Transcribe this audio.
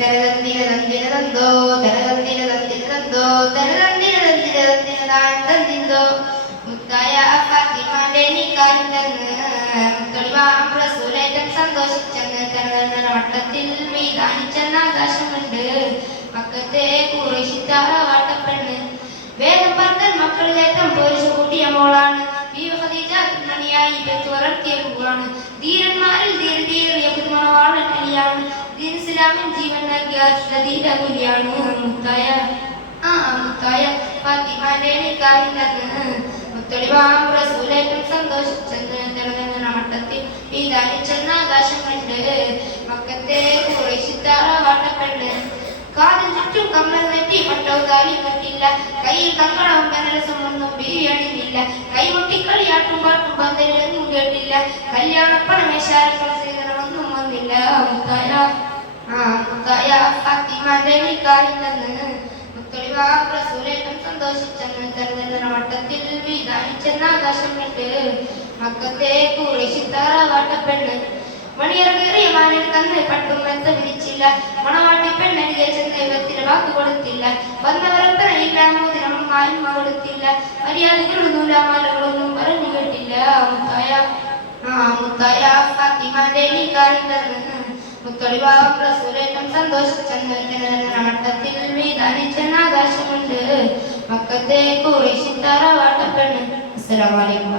തന്തിന താൻ തന്തിന്തോ മുത്തായ ഫാത്തിമാന്റെ നിക്കാഹിന്റെന്ന് മുത്തളിവാം റസൂലേറ്റം സന്തോഷിച്ചെന്ന് തരതന്ന വട്ടത്തിൽ മീതാനിച്ചെന്ന ആകാശമുണ്ട്. മക്കത്തെ കുറേശിത്താറ വാട്ടപ്പെണ്ണ് വേഗം പന്തൻ മക്കളിലേറ്റം പോരിച്ചു കൂട്ടിയ മോളാണ്. പെറ്റു വളർത്തിയ പൂവാണ്. ധീരന്മാരിൽ ധീര ധീറിയ പുതുമണവാളൻ അലിയാണ് ദീൻ ഇസ്ലാമിൻ ജീവൻ നൽകിയ ധീര കൂലിയാണ് മുത്തായ ആ മുത്തായ ഫാത്തിമാന്റെ നിക്കാഹിനന്ന് മുത്തളിവാം റസൂലേറ്റം സന്തോഷിച്ചെന്ന് തിളങ്ങുന്ന മട്ടത്തിൽ ഇതാനിച്ചെന്ന ആകാശം കണ്ട് മക്കത്തെ കുറേശിത്താറ വാട്ടപ്പെട്ട് കാതിൽ ചുറ്റും കമ്മൽ നെറ്റി പട്ടോ താലി കെട്ടില്ല. കയ്യിൽ കങ്കണവും കനലസും ഒന്നും ബിരിയാണിയില്ല കൈമുട്ടിക്കളിയാട്ടും പാട്ടും പന്തലൊന്നും കേട്ടില്ല. കല്യാണപ്പണമേശാരങ്ങൾ സ്വീകരണമൊന്നും വന്നില്ല. മുത്തായ ഫാത്തിമാന്റെ നിക്കാഹില്ലെന്ന് മുത്തളിവാ പ്രസൂലേറ്റം സന്തോഷിച്ചെന്ന് തരുന്ന വട്ടത്തിൽ വിധാനിച്ചെന്ന ആകാശം കണ്ട് മക്കത്തെ കുറേശിത്താറ വാട്ടപ്പെണ്ണ് മണിയറകേറിയ മാനിൽ കന്ന് പട്ടും മെത്ത വിരിച്ചില്ല. മണവാട്ടി പെണ്ണരികെ ചെന്ന് ദൈവത്തിന് വാക്ക് കൊടുത്തില്ല. വന്നവരപ്പനയില്ല മോതിരം മായ്മ കൊടുത്തില്ല മര്യാദകളൊന്നും മാലകളൊന്നും പറഞ്ഞു കേട്ടില്ല. മുത്തായ ആ മുത്തായ ഫാത്തിമാന്റെ നിക്കാഹില്ലെന്ന് മുത്തളിവാം റസൂലേറ്റം സന്തോഷിച്ചെന്ന് മട്ടത്തിൽ മീതാനിച്ചെന്ന ആകാശമുണ്ട്. മക്കത്തെ കുറേശിത്താറ വാട്ടപ്പെണ്ണ് അസ്സലാമു അലൈക്കും